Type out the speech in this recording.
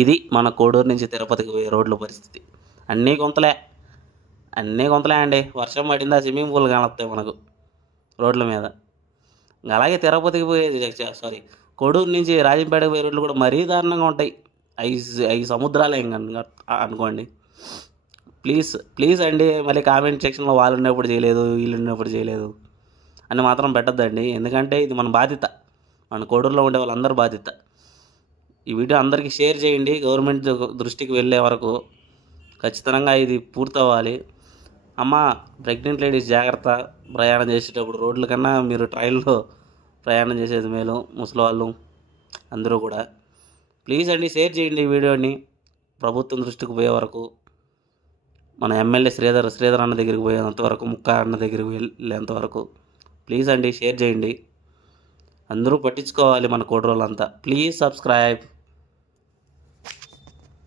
ఇది మన కోడూరు నుంచి తిరుపతికి పోయే రోడ్ల పరిస్థితి. అన్నీ గుంతలే, అన్నీ గుంతలే అండి. వర్షం పడిందా స్విమ్మింగ్ పూల్ కానొస్తాయి మనకు రోడ్ల మీద. అలాగే తిరుపతికి పోయేది సారీ కోడూరు నుంచి రాజంపేటకు పోయే రోడ్లు కూడా మరీ దారుణంగా ఉంటాయి. అవి సముద్రాలే ఇంక అనుకోండి. ప్లీజ్ ప్లీజ్ అండి, మళ్ళీ కామెంట్ సెక్షన్లో వాళ్ళు ఉన్నప్పుడు చేయలేదు, వీళ్ళు ఉన్నప్పుడు చేయలేదు అని మాత్రం పెట్టద్దండి. ఎందుకంటే ఇది మన బాధ్యత, మన కోడూరులో ఉండే వాళ్ళందరూ బాధ్యత. ఈ వీడియో అందరికీ షేర్ చేయండి. గవర్నమెంట్ దృష్టికి వెళ్ళే వరకు ఖచ్చితంగా ఇది పూర్తవ్వాలి. అమ్మ, ప్రెగ్నెంట్ లేడీస్ జాగ్రత్త. ప్రయాణం చేసేటప్పుడు రోడ్ల కన్నా మీరు ట్రైన్లో ప్రయాణం చేసేది మేలు. ముసలివాళ్ళు అందరూ కూడా ప్లీజ్ అండి షేర్ చేయండి ఈ వీడియోని. ప్రభుత్వం దృష్టికి పోయే వరకు, మన ఎమ్మెల్యే శ్రీధర్ అన్న దగ్గరికి పోయేంత వరకు, ముక్క అన్న దగ్గరికి వెళ్ళేంత వరకు ప్లీజ్ అండి షేర్ చేయండి. అందరూ పట్టించుకోవాలి మన కోడూరు వాళ్ళంతా. Please subscribe.